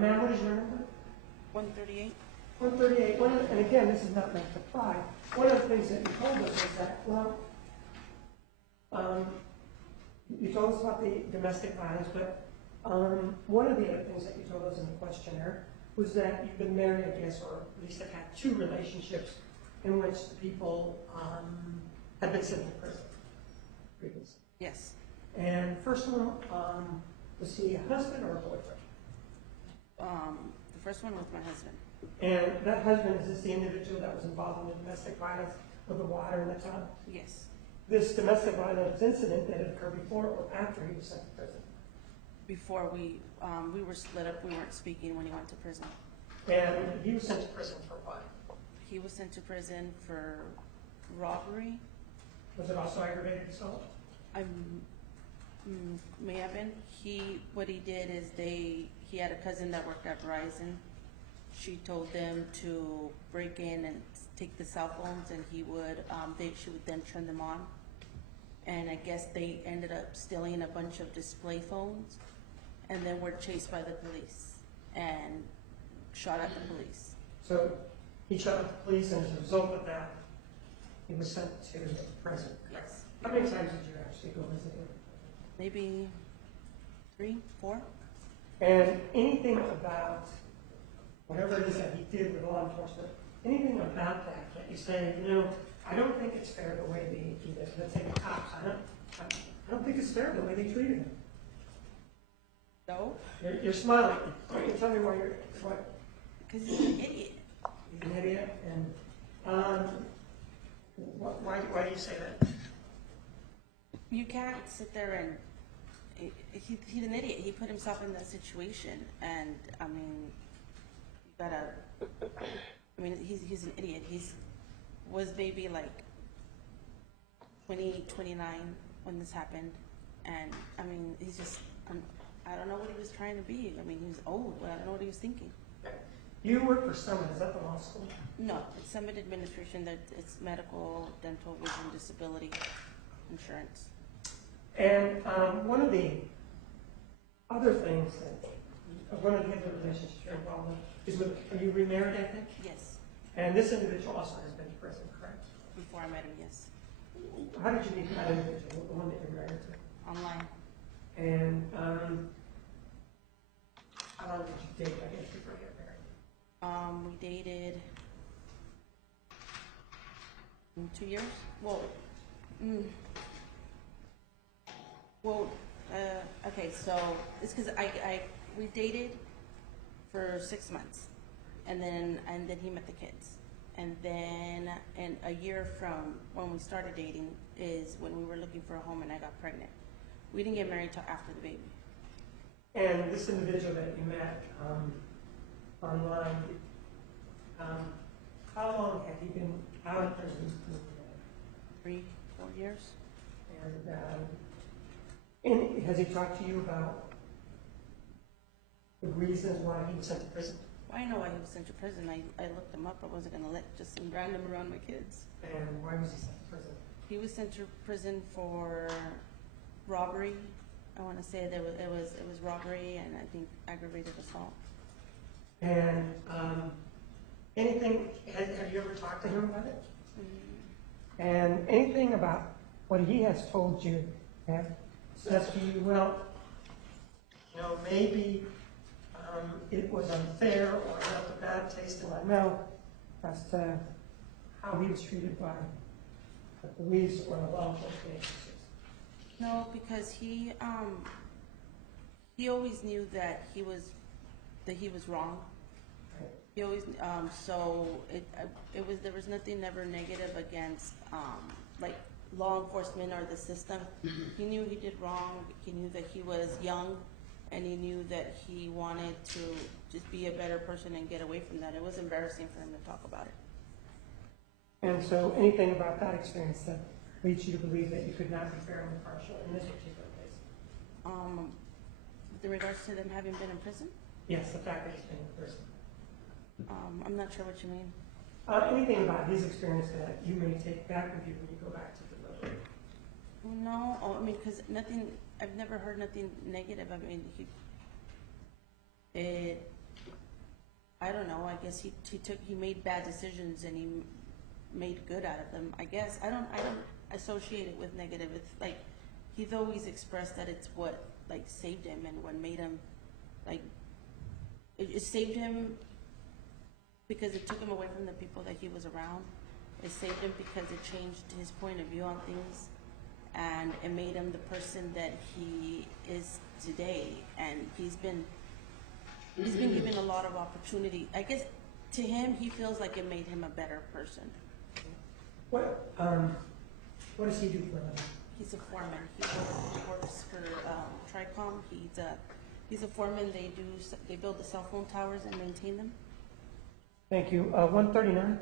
Ma'am, what is your number? 138. 138. And again, this is not meant to pry. One of the things that you told us is that, well, you told us about the domestic violence, but one of the other things that you told us in the questionnaire was that you've been married, I guess, or at least have had 2 relationships in which the people have been sent to prison previously. Yes. And first one, was he a husband or a boyfriend? The first one was my husband. And that husband, is this the individual that was involved in the domestic violence with the water in the tub? Yes. This domestic violence incident that had occurred before or after he was sent to prison? Before we were split up, we weren't speaking when he went to prison. And he was sent to prison for what? He was sent to prison for robbery. Was it also aggravated assault? May have been. What he did is he had a cousin that worked at Verizon. She told them to break in and take the cell phones, and she would then turn them on. And I guess they ended up stealing a bunch of display phones, and then were chased by the police and shot at the police. So he shot at the police, and as a result of that, he was sent to prison. Yes. How many times did you actually go visit him? Maybe 3, 4. And anything about whatever it is that he did with law enforcement, anything about that you say, I don't think it's fair the way they do this. Let's say the cops. I don't think it's fair the way they treated him. No. You're smiling. Can you tell me why you're what? Because he's an idiot. He's an idiot, and why do you say that? You can't sit there and he's an idiot. He put himself in that situation, and I mean, you gotta. I mean, he's an idiot. Was maybe like 28, 29 when this happened, and I mean, he's just. I don't know what he was trying to be. I mean, he was old, but I don't know what he was thinking. You work for Summit. Is that the law school? No, it's Summit Administration. That it's medical, dental, vision, disability insurance. And one of the other things that one of the other relationships you're involved in is with, are you remarried, I think? Yes. And this individual also has been to prison, correct? Before I met him, yes. How did you meet that individual, the one that you're married to? Online. And how long did you date, I guess, before you got married? We dated 2 years. Okay, so it's because we dated for 6 months, and then he met the kids, and then a year from when we started dating is when we were looking for a home, and I got pregnant. We didn't get married till after the baby. And this individual that you met online, how long had he been out of prison? 3, 4 years. And has he talked to you about the reasons why he was sent to prison? Well, I know why he was sent to prison. I looked him up. I wasn't going to let just some random around my kids. And why was he sent to prison? He was sent to prison for robbery. I want to say that it was robbery and I think aggravated assault. And anything, have you ever talked to him about it? Mm-hmm. And anything about what he has told you that says to you, well, maybe it was unfair or I left a bad taste in my mouth as to how he was treated by the police or the law enforcement agencies? No, because he always knew that he was wrong. Right. He always so there was nothing never negative against like law enforcement or the system. He knew he did wrong. He knew that he was young, and he knew that he wanted to just be a better person and get away from that. It was embarrassing for him to talk about it. And so anything about that experience that leads you to believe that you could not be fair and impartial in this particular case? With regards to them having been in prison? Yes, the fact that he's been in prison. I'm not sure what you mean. Anything about his experience that you may take back with you when you go back to delivery? No, I mean, because nothing, I've never heard nothing negative. I mean, I don't know, I guess he made bad decisions and he made good out of them, I guess. I don't associate it with negative. It's like, he's always expressed that it's what, like, saved him and what made him, like, it saved him because it took him away from the people that he was around. It saved him because it changed his point of view on things, and it made him the person that he is today. And he's been given a lot of opportunity. I guess to him, he feels like it made him a better person. What does he do for a living? He's a foreman. He works for Tricom. He's a foreman. They build the cell phone towers and maintain them. Thank you. 139.